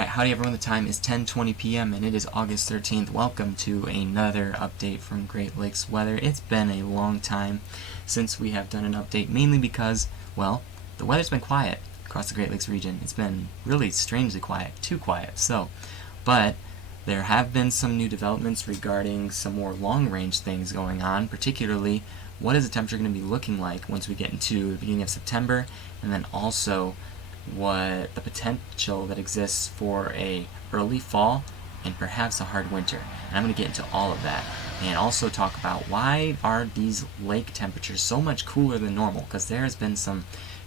Alright, howdy everyone, the time is 10:20 p.m. and it is August 13th. Welcome to another update from Great Lakes Weather. It's been a long time since we have done an update, mainly because, well, the weather's been quiet across the Great Lakes region. It's been really strangely quiet, too quiet. But there have been some new developments regarding some more long-range things going on, particularly what is the temperature going to be looking like once we get into the beginning of September, and then also what the potential that exists for a early fall and perhaps a hard winter. And I'm going to get into all of that and also talk about why are these lake temperatures so much cooler than normal, because there has been some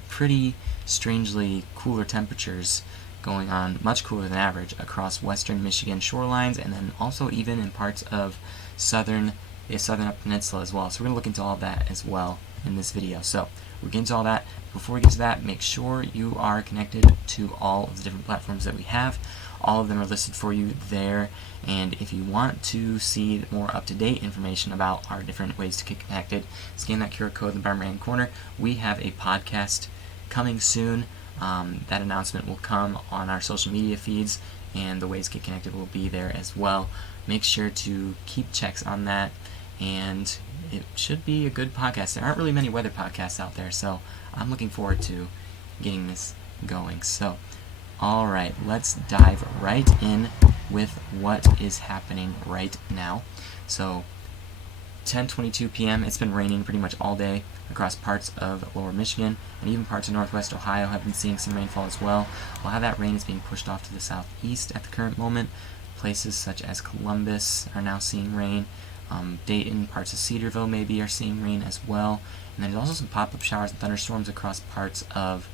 pretty strangely cooler temperatures going on, much cooler than average, across western Michigan shorelines and then also even in parts of the southern Upper Peninsula as well. So we're going to look into all that as well in this video. So we'll get into all that. Before we get to that, make sure you are connected to all of the different platforms that we have. All of them are listed for you there, and if you want to see more up-to-date information about our different ways to get connected, scan that QR code in the bottom right-hand corner. We have a podcast coming soon. That announcement will come on our social media feeds, and the ways to get connected will be there as well. Make sure to keep checks on that, and it should be a good podcast. There aren't really many weather podcasts out there, so I'm looking forward to getting this going. So, alright, let's dive right in with what is happening right now. So, 10:22 p.m. It's been raining pretty much all day across parts of lower Michigan, and even parts of northwest Ohio have been seeing some rainfall as well. A lot of that rain is being pushed off to the southeast at the current moment. Places such as Columbus are now seeing rain. Dayton, parts of Cedarville maybe are seeing rain as well. And there's also some pop-up showers and thunderstorms across parts of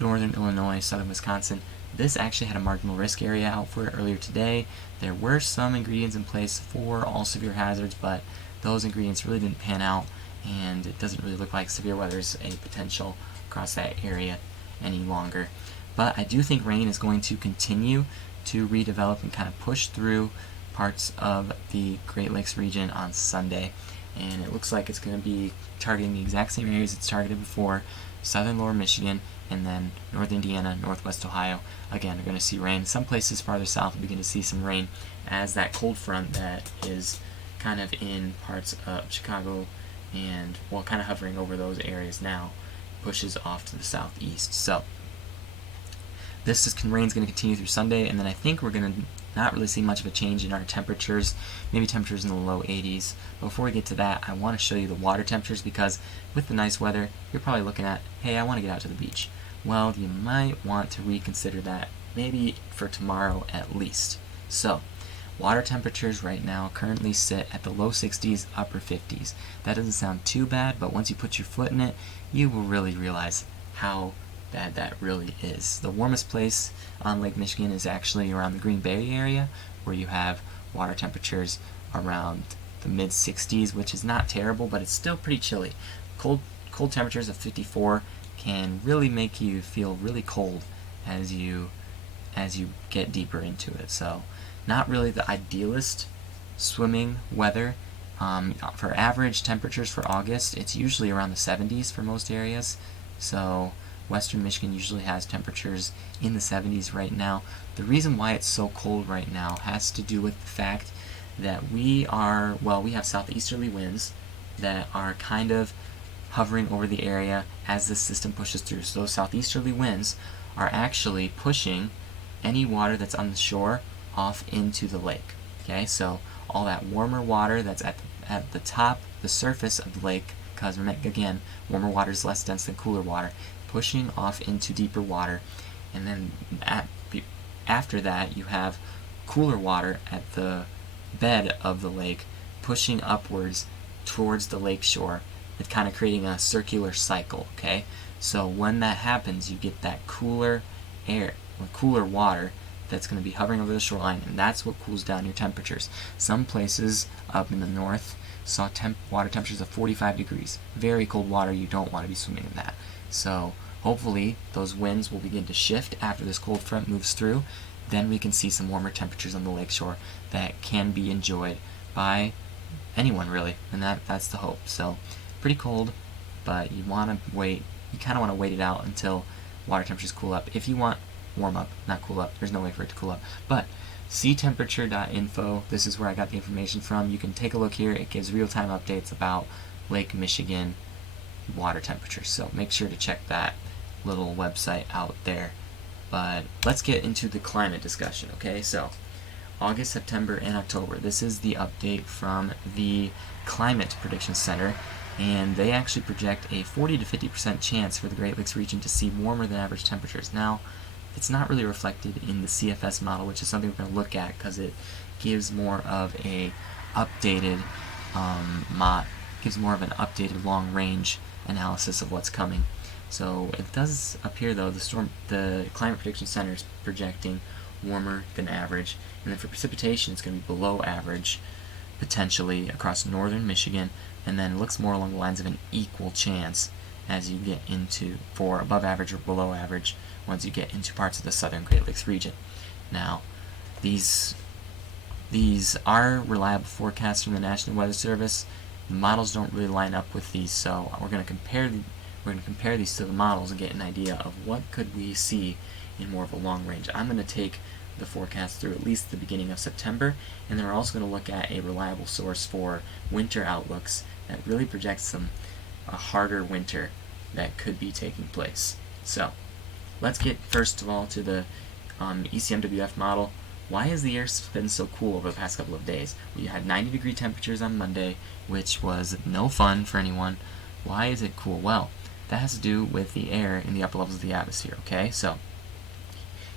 northern Illinois, southern Wisconsin. This actually had a marginal risk area out for it earlier today. There were some ingredients in place for all severe hazards, but those ingredients really didn't pan out, and it doesn't really look like severe weather is a potential across that area any longer. But I do think rain is going to continue to redevelop and kind of push through parts of the Great Lakes region on Sunday, and it looks like it's going to be targeting the exact same areas it's targeted before: southern lower Michigan, and then north Indiana, northwest Ohio. Again, we're going to see rain. Some places farther south will begin to see some rain as that cold front that is kind of in parts of Chicago and, well, kind of hovering over those areas now, pushes off to the southeast. So this rain's going to continue through Sunday, and then I think we're going to not really see much of a change in our temperatures, maybe temperatures in the low 80s. But before we get to that, I want to show you the water temperatures, because with the nice weather, you're probably looking at, hey, I want to get out to the beach. Well, you might want to reconsider that, maybe for tomorrow at least. So, water temperatures right now currently sit at the low 60s, upper 50s. That doesn't sound too bad, but once you put your foot in it, you will really realize how bad that really is. The warmest place on Lake Michigan is actually around the Green Bay area, where you have water temperatures around the mid 60s, which is not terrible, but it's still pretty chilly. Cold temperatures of 54 can really make you feel really cold as you get deeper into it. So, not really the idealist swimming weather. For average temperatures for August, it's usually around the 70s for most areas. So western Michigan usually has temperatures in the 70s right now. The reason why it's so cold right now has to do with the fact that we have southeasterly winds that are kind of hovering over the area as this system pushes through. So those southeasterly winds are actually pushing any water that's on the shore off into the lake. Okay, so all that warmer water that's at the top, the surface of the lake, because again, warmer water is less dense than cooler water, pushing off into deeper water, and then after that you have cooler water at the bed of the lake pushing upwards towards the lake shore. It's kind of creating a circular cycle. Okay, so when that happens, you get that cooler air or cooler water that's going to be hovering over the shoreline, and that's what cools down your temperatures. Some places up in the north saw water temperatures of 45 degrees. Very cold water, you don't want to be swimming in that. So hopefully those winds will begin to shift after this cold front moves through. Then we can see some warmer temperatures on the lakeshore that can be enjoyed by anyone really, and that's the hope. So pretty cold, but you kind of want to wait it out until water temperatures cool up. If you want warm up, not cool up. There's no way for it to cool up. But seatemperature.info, this is where I got the information from. You can take a look here. It gives real-time updates about Lake Michigan water temperature. So make sure to check that little website out there. But let's get into the climate discussion, okay? So August, September, and October. This is the update from the Climate Prediction Center, and they actually project a 40 to 50% chance for the Great Lakes region to see warmer than average temperatures. Now, it's not really reflected in the CFS model, which is something we're going to look at because it gives more of a updated long-range analysis of what's coming. So it does appear, though, the Climate Prediction Center is projecting warmer than average, and then for precipitation it's going to be below average potentially across northern Michigan, and then it looks more along the lines of an equal chance as you get into for above average or below average once you get into parts of the southern Great Lakes region. Now, these are reliable forecasts from the National Weather Service. The models don't really line up with these, so we're going to compare these to the models and get an idea of what could we see in more of a long range. I'm going to take the forecast through at least the beginning of September, and then we're also going to look at a reliable source for winter outlooks that really projects a harder winter that could be taking place. So let's get first of all to the ECMWF model. Why has the air been so cool over the past couple of days? We had 90-degree temperatures on Monday, which was no fun for anyone. Why is it cool? Well, that has to do with the air in the upper levels of the atmosphere, okay? So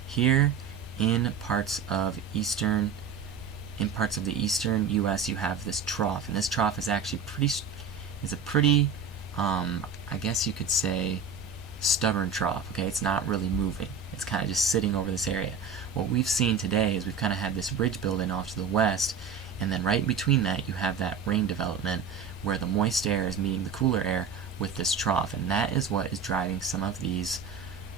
here in parts of the eastern U.S. you have this trough, and this trough is actually a pretty I guess you could say stubborn trough, okay? It's not really moving. It's kind of just sitting over this area. What we've seen today is we've kind of had this ridge building off to the west, and then right between that you have that rain development where the moist air is meeting the cooler air with this trough, and that is what is driving some of these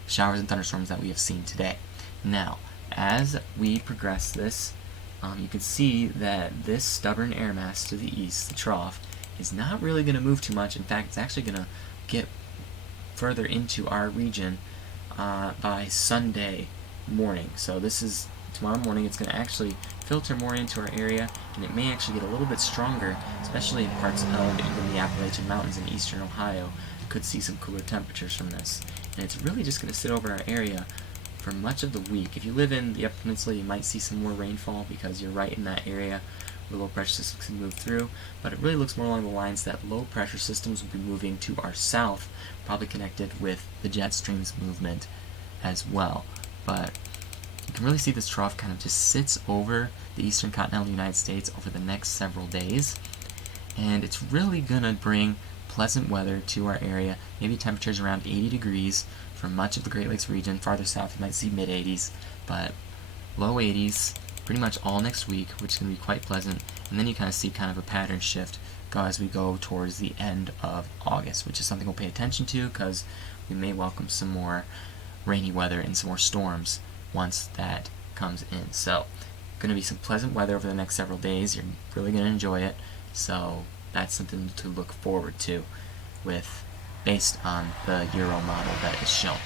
showers and thunderstorms that we have seen today. Now, as we progress this, you can see that this stubborn air mass to the east, the trough, is not really going to move too much. In fact, it's actually going to get further into our region by Sunday morning. So this is tomorrow morning. It's going to actually filter more into our area, and it may actually get a little bit stronger, especially in parts of even the Appalachian Mountains in eastern Ohio. Could see some cooler temperatures from this, and it's really just going to sit over our area for much of the week. If you live in the Upper Peninsula, you might see some more rainfall because you're right in that area where low pressure systems can move through, but it really looks more along the lines that low pressure systems will be moving to our south, probably connected with the jet streams movement as well. But you can really see this trough kind of just sits over the eastern continental United States over the next several days, and it's really going to bring pleasant weather to our area, maybe temperatures around 80 degrees for much of the Great Lakes region. Farther south you might see mid-80s, but low 80s pretty much all next week, which is going to be quite pleasant. And then you kind of see kind of a pattern shift as we go towards the end of August, which is something we'll pay attention to because we may welcome some more rainy weather and some more storms once that comes in. So going to be some pleasant weather over the next several days. You're really going to enjoy it, so that's something to look forward to based on the Euro model that is shown.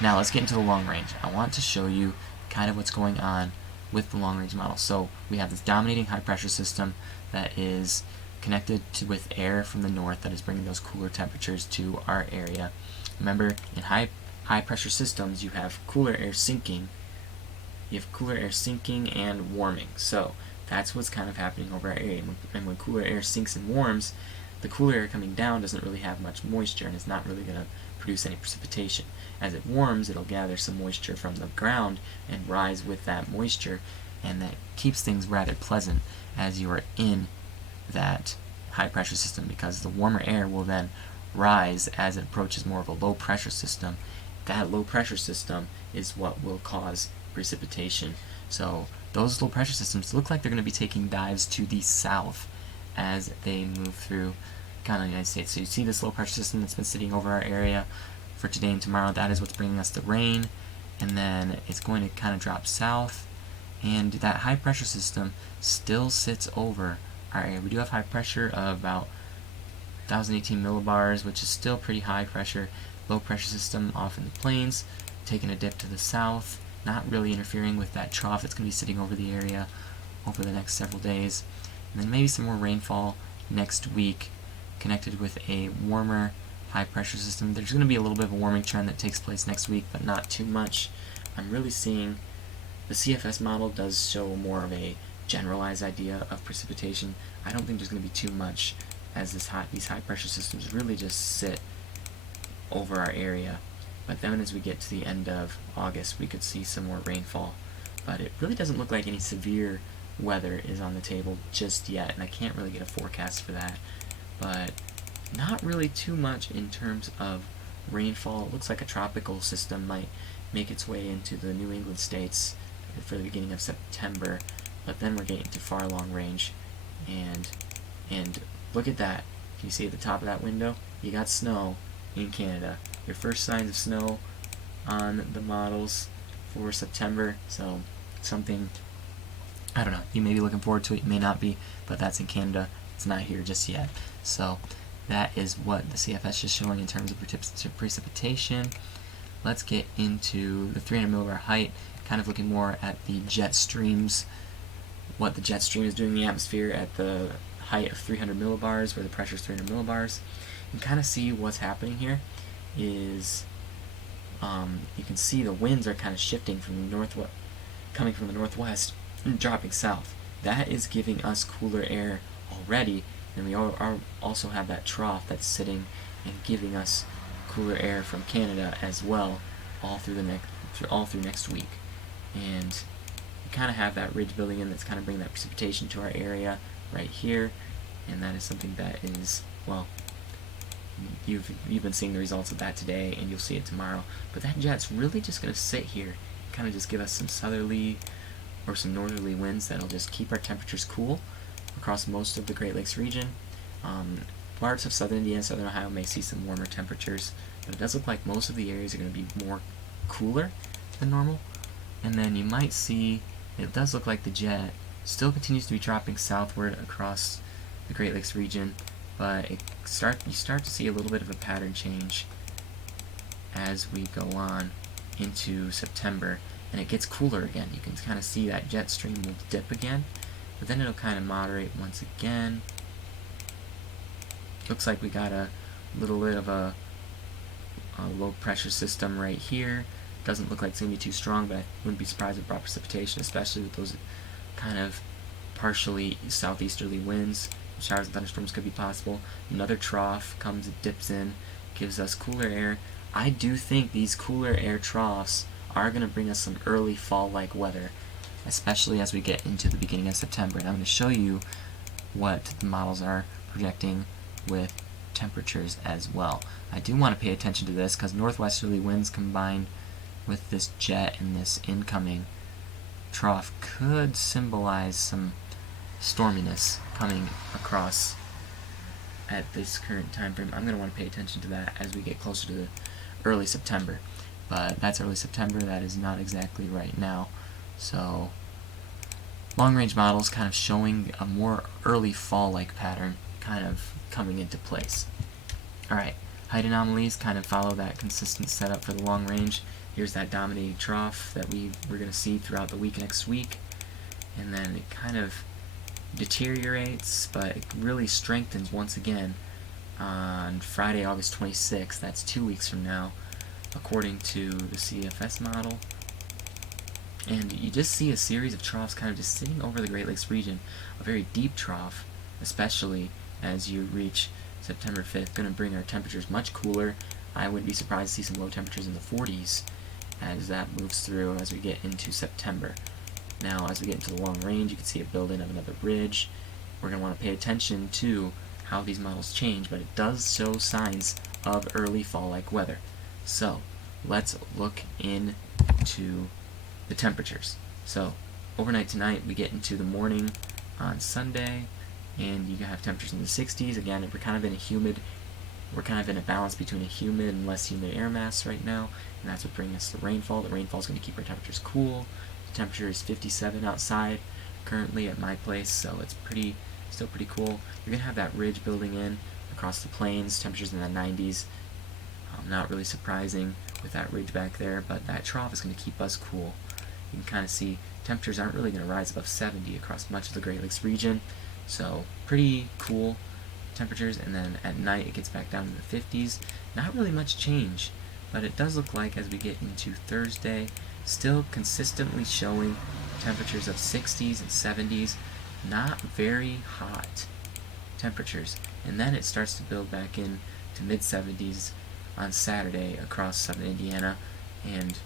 Now let's get into the long range. I want to show you kind of what's going on with the long range model. So we have this dominating high pressure system that is connected with air from the north that is bringing those cooler temperatures to our area. Remember, in high pressure systems you have cooler air sinking. And warming. So that's what's kind of happening over our area. And when cooler air sinks and warms, the cooler air coming down doesn't really have much moisture and is not really going to produce any precipitation. As it warms, it'll gather some moisture from the ground and rise with that moisture, and that keeps things rather pleasant as you are in that high pressure system, because the warmer air will then rise as it approaches more of a low pressure system. That low pressure system is what will cause precipitation. So those low pressure systems look like they're going to be taking dives to the south as they move through the United States. So you see this low pressure system that's been sitting over our area for today and tomorrow. That is what's bringing us the rain, and then it's going to kind of drop south, and that high pressure system still sits over our area. We do have high pressure of about 1018 millibars, which is still pretty high pressure. Low pressure system off in the plains, taking a dip to the south, not really interfering with that trough that's going to be sitting over the area over the next several days. And then maybe some more rainfall next week connected with a warmer high pressure system. There's going to be a little bit of a warming trend that takes place next week, but not too much. I'm really seeing the CFS model does show more of a generalized idea of precipitation. I don't think there's going to be too much as these high pressure systems really just sit over our area. But then as we get to the end of August, we could see some more rainfall. But it really doesn't look like any severe weather is on the table just yet, and I can't really get a forecast for that. But not really too much in terms of rainfall. It looks like a tropical system might make its way into the New England states for the beginning of September, but then we're getting to far long range, and look at that. Can you see at the top of that window? You got snow in Canada. Your first signs of snow on the models for September, so something, I don't know, you may be looking forward to it, you may not be, but that's in Canada. It's not here just yet. So that is what the CFS is showing in terms of precipitation. Let's get into the 300 millibar height, kind of looking more at the jet streams, what the jet stream is doing in the atmosphere at the height of 300 millibars, where the pressure is 300 millibars. And kind of see what's happening here is you can see the winds are kind of shifting from the coming from the northwest and dropping south. That is giving us cooler air already, and we also have that trough that's sitting and giving us cooler air from Canada as well, all through next week. And we kind of have that ridge building in that's kind of bringing that precipitation to our area right here, and that is something that is, well, you've been seeing the results of that today, and you'll see it tomorrow. But that jet's really just going to sit here, kind of just give us some southerly or some northerly winds that'll just keep our temperatures cool across most of the Great Lakes region. Parts of southern Indiana, southern Ohio may see some warmer temperatures, but it does look like most of the areas are going to be more cooler than normal. And then you might see, it does look like the jet still continues to be dropping southward across the Great Lakes region, but you start to see a little bit of a pattern change as we go on into September, and it gets cooler again. You can kind of see that jet stream will dip again, but then it'll kind of moderate once again. Looks like we got a little bit of a low pressure system right here. Doesn't look like it's going to be too strong, but I wouldn't be surprised if it brought precipitation, especially with those kind of partially southeasterly winds. Showers and thunderstorms could be possible. Another trough comes, it dips in, gives us cooler air. I do think these cooler air troughs are going to bring us some early fall-like weather, especially as we get into the beginning of September. And I'm going to show you what the models are projecting with temperatures as well. I do want to pay attention to this because northwesterly winds combined with this jet and this incoming trough could symbolize some storminess coming across at this current time frame. I'm going to want to pay attention to that as we get closer to the early September. But that's early September, that is not exactly right now. So long-range models kind of showing a more early fall-like pattern kind of coming into place. Alright, height anomalies kind of follow that consistent setup for the long range. Here's that dominating trough that we're going to see throughout the week next week, and then it kind of deteriorates, but it really strengthens once again on Friday, August 26th. That's 2 weeks from now, according to the CFS model. And you just see a series of troughs kind of just sitting over the Great Lakes region, a very deep trough, especially as you reach September 5th, going to bring our temperatures much cooler. I wouldn't be surprised to see some low temperatures in the 40s as that moves through as we get into September. Now, as we get into the long range, you can see a building of another ridge. We're going to want to pay attention to how these models change, but it does show signs of early fall-like weather. So, let's look into the temperatures. So, overnight tonight, we get into the morning on Sunday, and you have temperatures in the 60s. Again, we're kind of in a balance between a humid and less humid air mass right now, and that's what brings us the rainfall. The rainfall is going to keep our temperatures cool. The temperature is 57 outside currently at my place, so it's still pretty cool. You're going to have that ridge building in across the plains, temperatures in the 90s. Not really surprising with that ridge back there, but that trough is going to keep us cool. You can kind of see temperatures aren't really going to rise above 70 across much of the Great Lakes region, so pretty cool temperatures. And then at night it gets back down to the 50s. Not really much change, but it does look like as we get into Thursday, still consistently showing temperatures of 60s and 70s, not very hot temperatures. And then it starts to build back in to mid-70s on Saturday across southern Indiana, and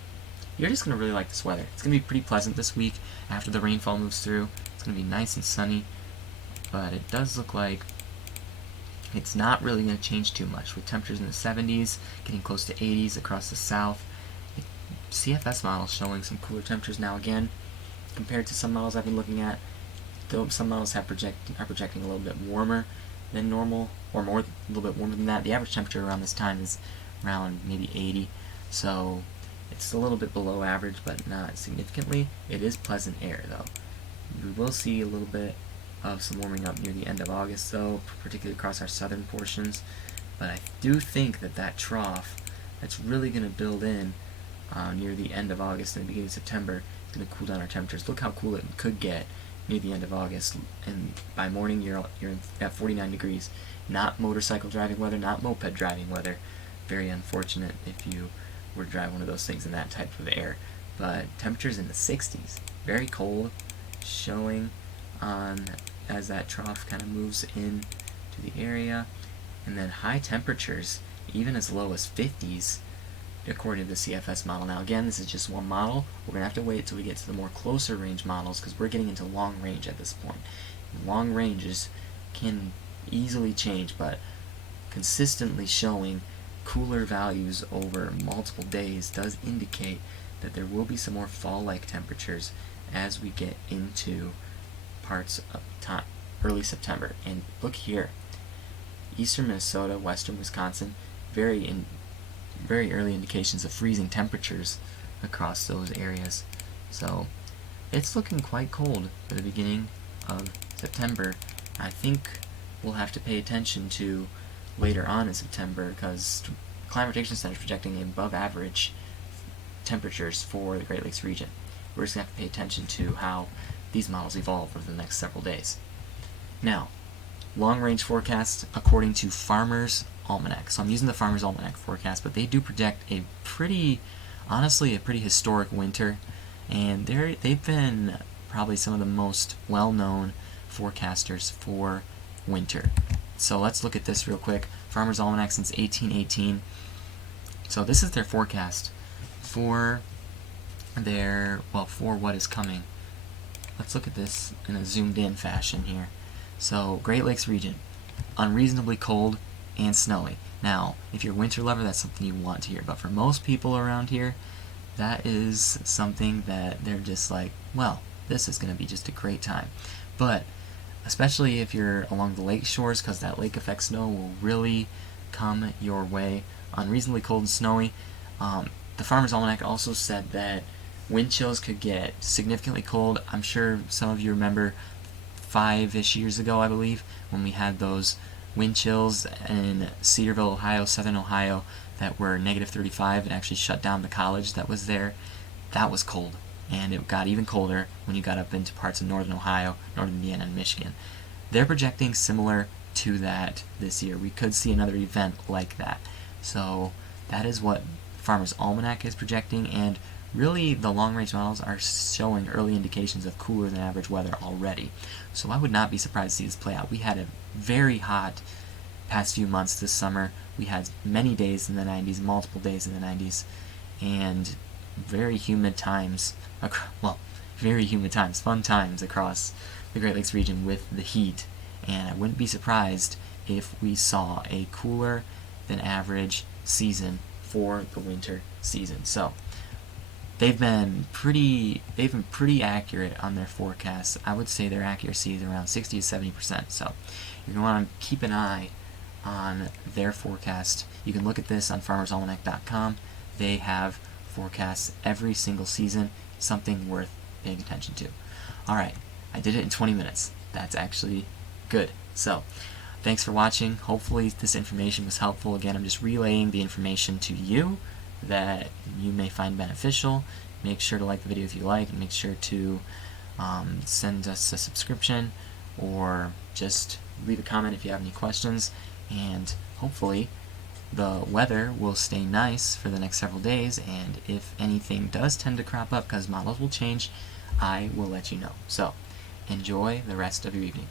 you're just going to really like this weather. It's going to be pretty pleasant this week after the rainfall moves through. It's going to be nice and sunny, but it does look like it's not really going to change too much, with temperatures in the 70s, getting close to 80s across the south. The CFS model showing some cooler temperatures now again, compared to some models I've been looking at. Though some models are projecting a little bit warmer than normal, or a little bit warmer than that. The average temperature around this time is around maybe 80, so it's a little bit below average, but not significantly. It is pleasant air, though. We will see a little bit of some warming up near the end of August, though, particularly across our southern portions. But I do think that that trough that's really going to build in near the end of August and the beginning of September is going to cool down our temperatures. Look how cool it could get near the end of August, and by morning you're at 49 degrees. Not motorcycle driving weather, not moped driving weather. Very unfortunate if you were to drive one of those things in that type of air. But temperatures in the 60s, very cold, showing on as that trough kind of moves in to the area. And then high temperatures, even as low as 50s, according to the CFS model. Now again, this is just one model. We're going to have to wait till we get to the more closer range models, because we're getting into long range at this point. Long ranges can easily change, but consistently showing cooler values over multiple days does indicate that there will be some more fall-like temperatures as we get into parts of early September. And look here, eastern Minnesota, western Wisconsin, very early indications of freezing temperatures across those areas. So it's looking quite cold for the beginning of September. I think we'll have to pay attention to later on in September, because Climate Rotation Center is projecting above average temperatures for the Great Lakes region. We're just going to have to pay attention to how these models evolve over the next several days. Now, long-range forecast according to Farmer's Almanac. So I'm using the Farmer's Almanac forecast, but they do project honestly, a pretty historic winter, and they've been probably some of the most well-known forecasters for winter. So let's look at this real quick. Farmer's Almanac since 1818. So this is their forecast for what is coming. Let's look at this in a zoomed in fashion here. So Great Lakes region, unreasonably cold and snowy. Now, if you're a winter lover, that's something you want to hear, but for most people around here, that is something that they're just like, well, this is going to be just a great time. But especially if you're along the lake shores, because that lake effect snow will really come your way. Unreasonably cold and snowy. The Farmer's Almanac also said that wind chills could get significantly cold. I'm sure some of you remember 5-ish years ago, I believe, when we had those wind chills in Cedarville, Ohio, southern Ohio, that were -35 and actually shut down the college that was there. That was cold. And it got even colder when you got up into parts of northern Ohio, northern Indiana, and Michigan. They're projecting similar to that this year. We could see another event like that. So that is what Farmer's Almanac is projecting, and really the long-range models are showing early indications of cooler than average weather already. So I would not be surprised to see this play out. We had a very hot past few months this summer. We had many days in the 90s, multiple days in the 90s, and very humid times, fun times across the Great Lakes region with the heat, and I wouldn't be surprised if we saw a cooler than average season for the winter season. So they've been pretty accurate on their forecasts. I would say their accuracy is around 60 to 70%. So you're going to want to keep an eye on their forecast. You can look at this on farmersalmanac.com. They have forecasts every single season, something worth paying attention to. Alright, I did it in 20 minutes. That's actually good. So, thanks for watching. Hopefully this information was helpful. Again, I'm just relaying the information to you that you may find beneficial. Make sure to like the video if you like, and make sure to send us a subscription, or just leave a comment if you have any questions. And hopefully the weather will stay nice for the next several days, and if anything does tend to crop up because models will change, I will let you know. So enjoy the rest of your evening.